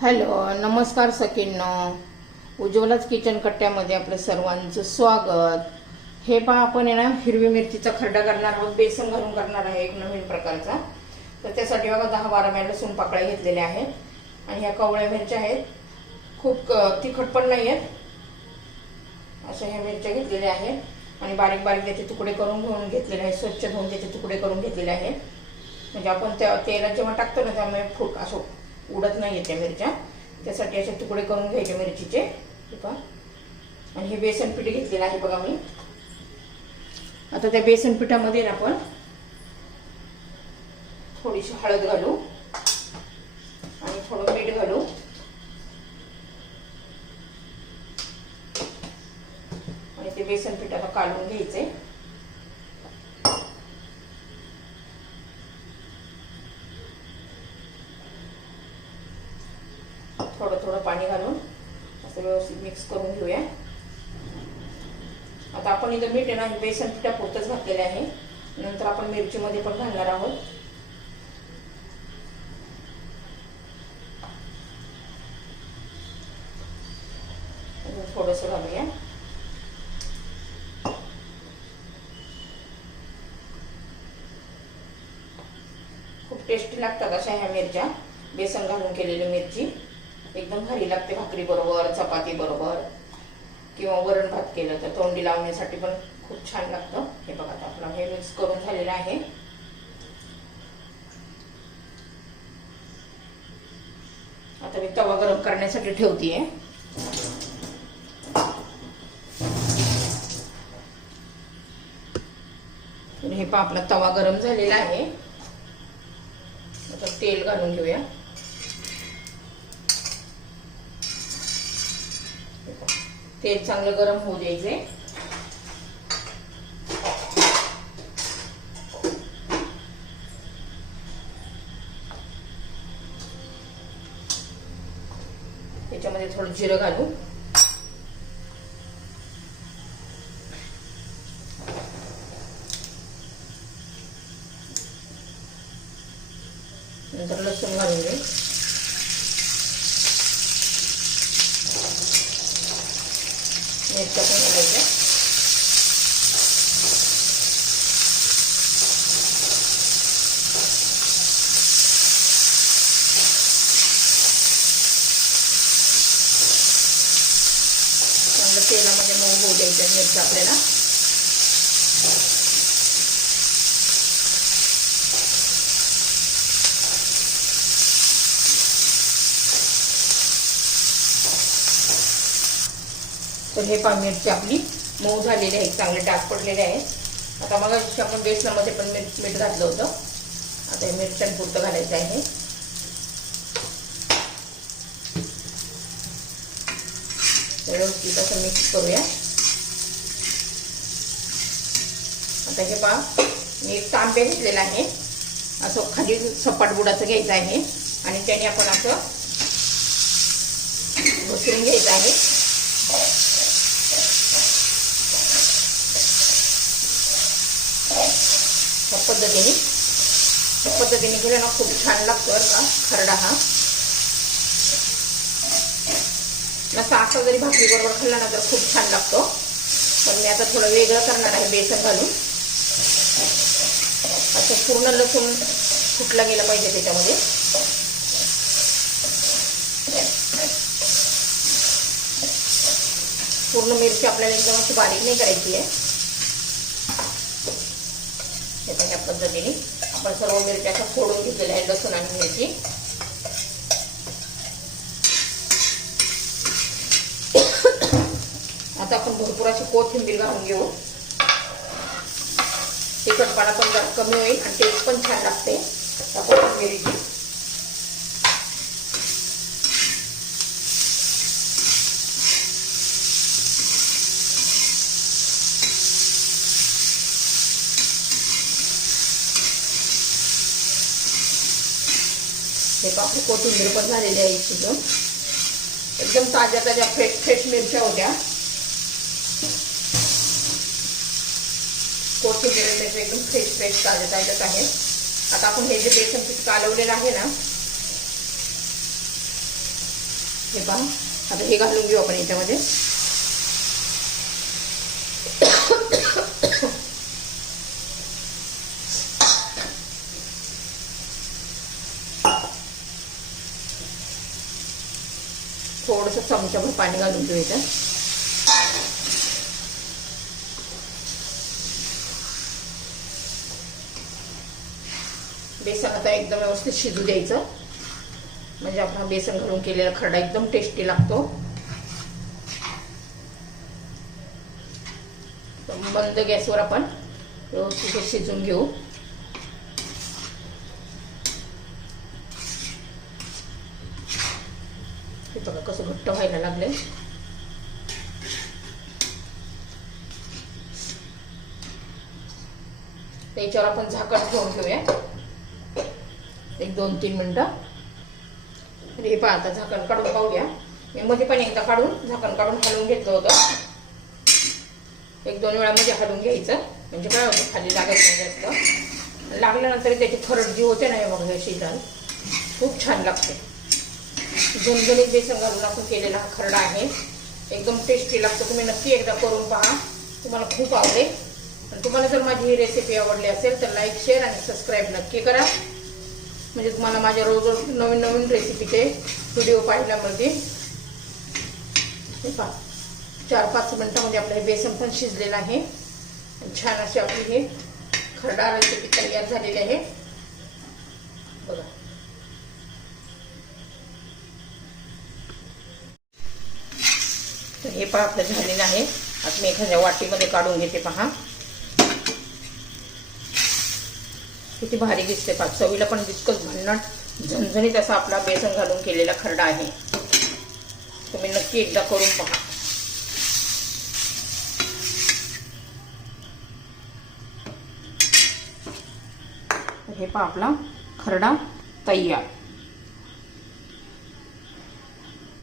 Hello नमस्कार सखींनो. उज्ज्वलाच kitchen कट्ट्यामध्ये आपलं सर्वांचं स्वागत. हे पहा आपण आहे ना हिरवी मिरचीचा खड्डा करणार आहोत बेसन घालून करणार आहे एक नवीन प्रकारचा. तर त्यासाठी बघा दहा बारा मिनिट लसूण पाकळ्या घेतलेल्या आहेत. आणि ह्या कवळ्या मिरच्या आहेत. खूप तिखट पण नाही आहेत. अशा ह्या मिरच्या घेतलेल्या आहेत. आणि बारीक बारीक त्याचे तुकडे करून घेऊन घेतलेले आहेत. स्वच्छ धुवून त्याचे तुकडे करून घेतलेले आहेत. म्हणजे आपण त्या तेलात जेव्हा टाकतो ना त्यामुळे फुट असो. उडत नाही त्या मिरच्या. त्यासाठी असे तुकडे करून घ्यायचे मिरचीचे. हे पहा आणि हे बेसन पीठ घेतलेलं आहे बघा मी. आता त्या बेसन पिठामध्ये ना आपण थोडीशी हळद घालू. आणि थोडं मीठ घालू. आणि ते बेसन पीठ काढून घ्यायचे थोडं पाणी घालून असं व्यवस्थित मिक्स करून घेऊया. आता आपण इथं मीठ आहे ना बेसन बेसन पिठापुरतंच घातलेलं आहे. नंतर आपण मिरचीमध्ये पण घालणार आहोत. थोडस थोडंसं घालूया. खूप टेस्टी लागतात अशा ह्या मिरच्या. बेसन घालून केलेली मिरची. एकदम भारी लागते भाकरी बरोबर चपाती बरोबर. किंवा वरण भात केलं तर तोंडी लावण्यासाठी पण खूप छान लागतं. हे बघा आता आपलं हे मिक्स करून झालेलं आहे. आता मी तवा गरम करण्यासाठी ठेवतीये. हे पहा आपला तवा गरम झालेला आहे. आता तेल घालून घेऊया. तेल चांगलं गरम होऊ द्यायचंय. त्याच्यामध्ये थोडं जिरं घालू नंतर लसूण घालून घेऊ मिरच्या पण घालायच्या चांगलं तेलामध्ये मऊ होऊ द्यायच्या मिरच्या आपल्याला. तर हे पा मिरची आपली. मऊ झालेली आहे चांगले डाग पडलेले आहेत आता मग आपण बेसनामध्ये पण मीठ मीठ घातलं होतं. आता हे मिरच्यांपुरतं घालायचं आहे. व्यवस्थित असं मिक्स करूया. आता हे पहा मी एक तांबे घेतलेला आहे. असं खाली सपाट बुडाचं घ्यायचं आहे. आणि त्याने आपण असं घसरून घ्यायचं आहे. ह्या पद्धतीने. ह्या पद्धतीने केलं ना खूप छान लागतो बरं का खरडा हा. नसा असा जरी भाकरी बरोबर खाल्ला ना तर खूप छान लागतो. पण मी आता थोडं वेगळं करणार आहे बेसन घालून. असं पूर्ण लसूण फुटला गेला पाहिजे त्याच्यामध्ये. पूर्ण मिरची आपल्याला एकदम अशी बारीक नाही करायची आहे. हे पण या पद्धतीने आपण सर्व मिरच्या अशा फोडून घेतलेल्या आहे लसूण आणि मिरची. आता आपण भरपूर अशी कोथिंबीर घालून घेऊ. तिखटपणा पण जरा कमी होईल आणि टेस्ट पण छान लागते. आपण कोथिंबीरीची हे पण कोथिंबीर पण झालेली आहे शिजून एकदम ताज्या ताज्या फ्रेश फ्रेश मिरच्या होत्या. कोथिंबीर त्याचे एकदम फ्रेश फ्रेश ताज्या ताज्याच आहे. आता आपण हे जे बेसन पीठ कालवलेलं आहे ना हे पहा. आता हे घालून घेऊ आपण याच्यामध्ये. थोडस चमच्याभर पाणी घालून घेऊ बेसन आता एकदम व्यवस्थित शिजू द्यायचं. म्हणजे आपण हा बेसन घालून केलेला खरडा एकदम टेस्टी लागतो. बंद गॅसवर आपण व्यवस्थित शिजून घेऊ. बघा कसं घट्ट व्हायला लागले त्याच्यावर आपण झाकण ठेवून घेऊया एक दोन तीन मिनटं हे पहा आता झाकण काढून पाहूया मी मध्ये पण एकदा काढून झाकण काढून हलवून घेतलं होतं एक दोन वेळा मध्ये हलवून घ्यायचं म्हणजे काय होतं खाली लागायचं जास्त लागल्यानंतर त्याची खरड जी होते ना हे बघा शिजन खूप छान लागते झणझणीत बेसन घालून आपण केलेला हा खरडा आहे एकदम टेस्टी लागतो. तुम्ही नक्की एकदा करून पहा. तुम्हाला खूप आवडेल. आणि तुम्हाला जर माझी ही रेसिपी आवडली असेल तर लाईक शेअर आणि सबस्क्राईब नक्की करा. म्हणजे तुम्हाला माझ्या रोज रोज नवीन नवीन रेसिपीचे व्हिडिओ पाहायला मिळतील हे पहा. चार पाच मिनटामध्ये आपलं हे बेसन पण शिजलेलं आहे. छान अशी आपली हे खरडा रेसिपी तयार झालेली आहे. बघा. हे पहा आपलं झालेलं आहे. आता मी एखाद्या वाटीमध्ये काढून घेते पहा. किती भारी दिसते पहा. चवीला पण तितकंच भन्नाट झणझणीत असा आपला बेसन घालून केलेला खरडा आहे. तुम्ही नक्की एकदा करून पहा. हे पहा आपला खरडा तयार.